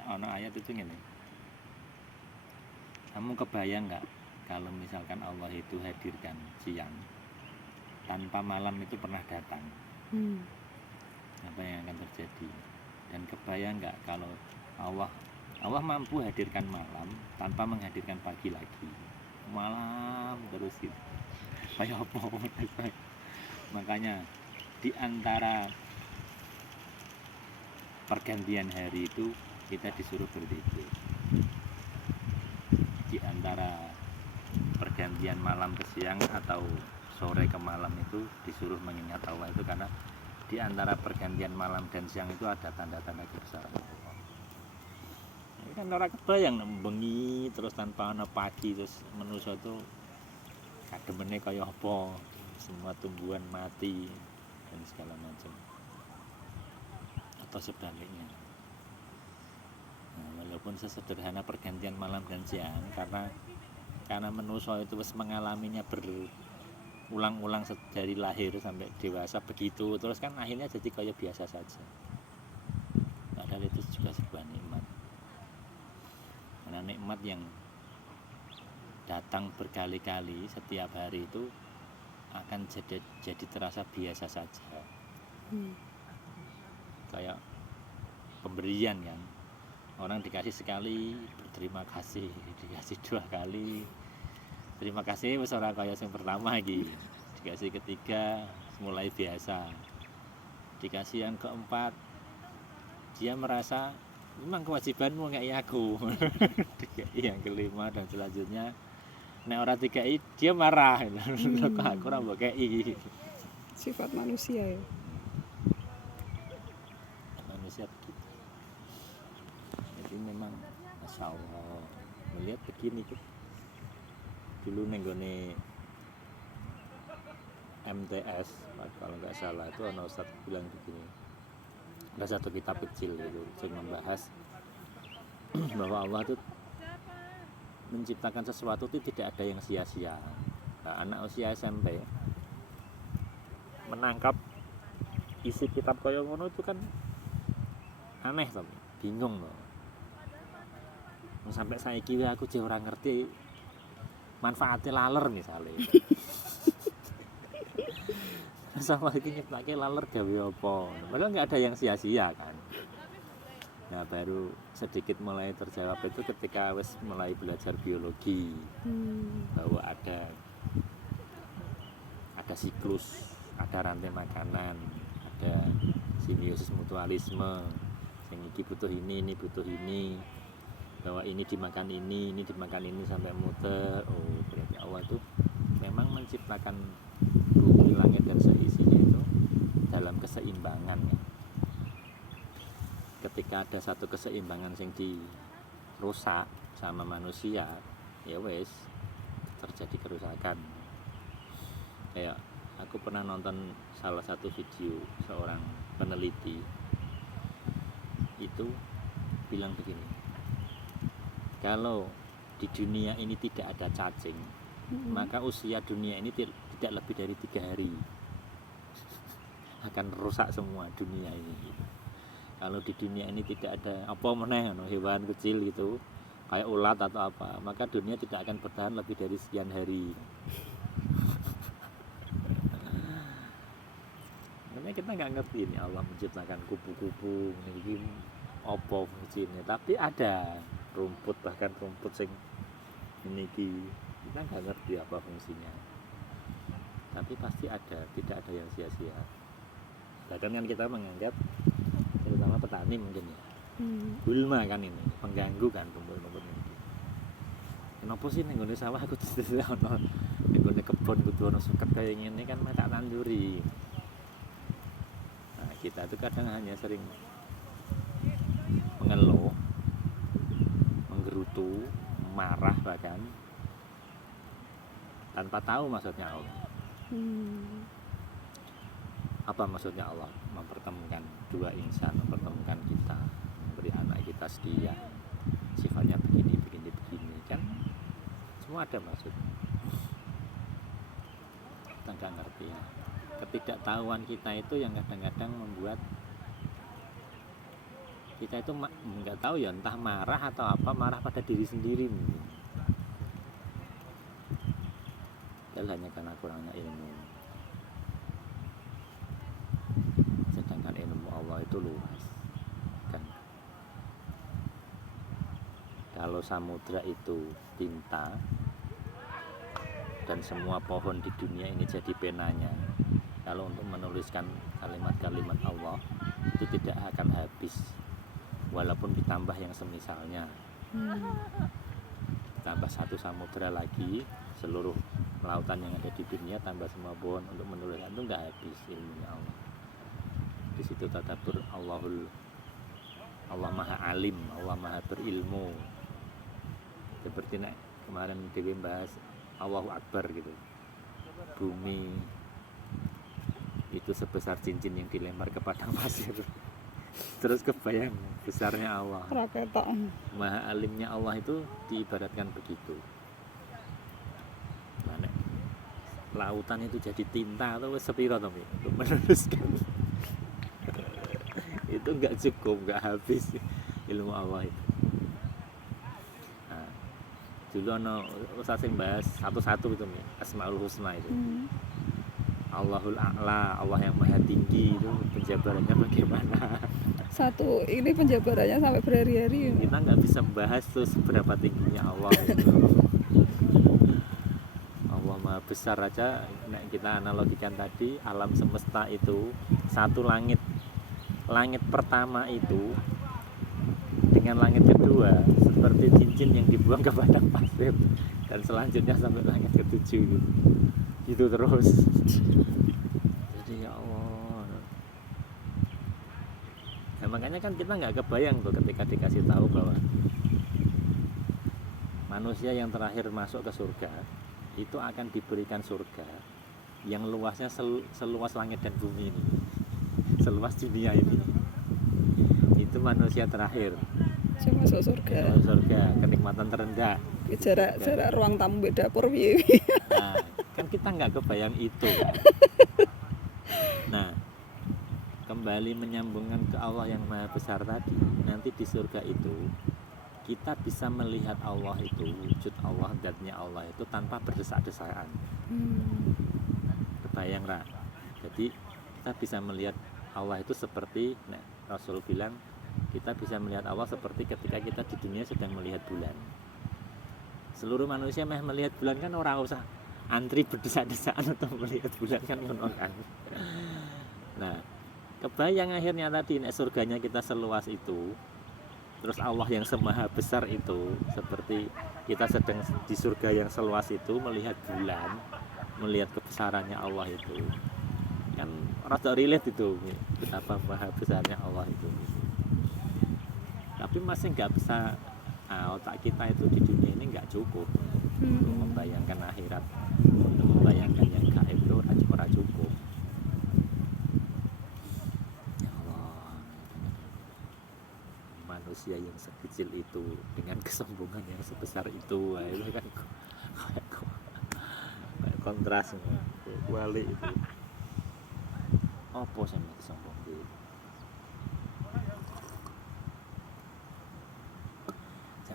ayat itu gini. Kamu kebayang nggak kalau misalkan Allah itu hadirkan siang tanpa malam itu pernah datang, apa yang akan terjadi? Dan kebayang nggak kalau Allah mampu hadirkan malam tanpa menghadirkan pagi lagi, malam terus gitu. Kayak apa? Makanya di antara pergantian hari itu kita disuruh berzikir. Di antara pergantian malam ke siang atau sore ke malam itu disuruh mengingat Allah itu karena di antara pergantian malam dan siang itu ada tanda-tanda kebesaran Allah. Ini kan orang kebayang bengi terus tanpa ana pagi terus manusia itu kademene kaya apa, semua tumbuhan mati dan segala macam. Atau sebaliknya. Nah, walaupun sesederhana pergantian malam dan siang karena manusia itu terus mengalaminya berulang-ulang dari lahir sampai dewasa begitu, terus kan akhirnya jadi kayak biasa saja. Padahal itu juga sebuah nikmat. Karena nikmat yang datang berkali-kali setiap hari itu akan jadi terasa biasa saja. Kayak pemberian kan, orang dikasih sekali berterima kasih, dikasih 2 kali terima kasih wis ora kaya sing pertama iki, dikasih ketiga mulai biasa, dikasih yang keempat dia merasa memang kewajibanmu kayak aku. Dikasih yang kelima dan selanjutnya nek ora dikai dia marah. Kok aku ora mbok kei. Sifat manusia ya. Manusia begitu. Jadi memang Masya Allah melihat begini gitu. Dulu nenggone MTS kalau nggak salah itu ada Ustaz bilang begini, ada satu kitab kecil itu yang membahas bahwa Allah itu menciptakan sesuatu itu tidak ada yang sia-sia. Nah, anak usia SMP menangkap isi kitab kaya ngono itu kan aneh tapi bingung loh. Sampai saiki aku jauh ora ngerti manfaatnya laler misalnya. Sama iki nyiptake laler gawe apa? Padahal nggak ada yang sia-sia kan. Nah baru sedikit mulai terjawab itu ketika wis mulai belajar biologi, bahwa ada siklus, ada rantai makanan, ada simbiosis mutualisme, yang ini butuh ini butuh ini, bahwa ini dimakan ini dimakan ini sampai muter. Oh berarti Allah itu memang menciptakan bumi, langit dan seisinya itu dalam keseimbangan ya. Ketika ada satu keseimbangan yang dirusak sama manusia, ya wes terjadi kerusakan. Ya, aku pernah nonton salah satu video seorang peneliti itu bilang begini, kalau di dunia ini tidak ada cacing, maka usia dunia ini tidak lebih dari 3 hari akan rusak semua dunia ini. Kalau di dunia ini tidak ada apa meneh hewan kecil gitu kayak ulat atau apa, maka dunia tidak akan bertahan lebih dari sekian hari. Karena kita nggak ngerti ini Allah menciptakan kupu-kupu ini apa fungsinya, tapi ada rumput, bahkan rumput sing ini kita nggak ngerti apa fungsinya, tapi pasti ada, tidak ada yang sia-sia. Bahkan kan kita menganggap terutama petani mungkin ya, gulma kan ini pengganggu kan rumput-rumput ini. Kenapa sih ning nggone sawah aku ono ning nggone kebon kudu ono suket kayak ngene kan tak tanduri. Nah, kita itu kadang hanya sering mengeluh, menggerutu, marah bahkan tanpa tahu maksudnya Allah. Apa maksudnya Allah mempertemukan 2 insan, mempertemukan kita, memberi anak kita sekian, sifatnya begini kan semua ada maksudnya. Kita nggak ngerti ya. Ketidaktahuan kita itu yang kadang-kadang membuat kita itu nggak tahu ya, entah marah atau apa, marah pada diri sendiri mungkin. Hanya karena kurangnya ilmu. Sedangkan ilmu Allah itu luas kan. Kalau samudra itu tinta dan semua pohon di dunia ini jadi penanya, kalau untuk menuliskan kalimat-kalimat Allah itu tidak akan habis, walaupun ditambah yang semisalnya. Tambah satu samudra lagi, seluruh lautan yang ada di dunia, tambah semua pohon untuk menuliskan, itu nggak habis ilmunya Allah. Di situ tadabbur Allah maha alim, Allah maha berilmu. Seperti kemarin Dewi bahas Allahu Akbar gitu, bumi itu sebesar cincin yang dilempar ke padang pasir. Terus kebayang besarnya Allah, maha alimnya Allah itu diibaratkan begitu. Nah, lautan itu jadi tinta atau sepiro tapi untuk meneruskan itu nggak cukup, nggak habis ilmu Allah itu. Nah, dulu saya bahas satu-satu itu Asmaul Husna itu. Allahul A'la, Allah yang maha tinggi, itu penjabarannya bagaimana? Satu ini penjabarannya sampai berhari-hari. Kita nggak bisa bahas tuh seberapa tingginya Allah itu. Allah maha besar aja. Nah, kita analogikan tadi alam semesta itu satu langit. Langit pertama itu dengan langit kedua seperti cincin yang dibuang ke padang pasir, dan selanjutnya sampai langit ketujuh gitu terus. Jadi ya Allah. Nah, makanya kan kita nggak kebayang tuh ketika dikasih tahu bahwa manusia yang terakhir masuk ke surga itu akan diberikan surga yang luasnya seluas langit dan bumi ini, seluas dunia ini. Itu manusia terakhir masuk surga. Kenikmatan terendah. Jarak ruang tamu beda dapur. Nah, kan kita nggak kebayang itu kan. Nah, kembali menyambungkan ke Allah yang maha besar tadi, nanti di surga itu kita bisa melihat Allah itu, wujud Allah, zatnya Allah itu tanpa berdesak-desakan. Kebayang lah. Jadi kita bisa melihat Allah itu seperti, Rasul bilang kita bisa melihat Allah seperti ketika kita di dunia sedang melihat bulan. Seluruh manusia melihat bulan kan orang usah antri berdesak-desakan untuk melihat bulan kan kan. Nah, kebayang akhirnya tadi surganya kita seluas itu. Terus Allah yang semaha besar itu, seperti kita sedang di surga yang seluas itu melihat bulan, melihat kebesarannya Allah itu. Kan rada relate itu betapa maha besarnya Allah itu. Tapi masih nggak bisa, otak kita itu di dunia ini nggak cukup untuk membayangkan akhirat, untuk membayangkan yang gaib itu ora cukup. Ya Allah, manusia yang sekecil itu dengan kesombongan yang sebesar itu kan kayak kontras, balik itu. Apa sih kesombongan?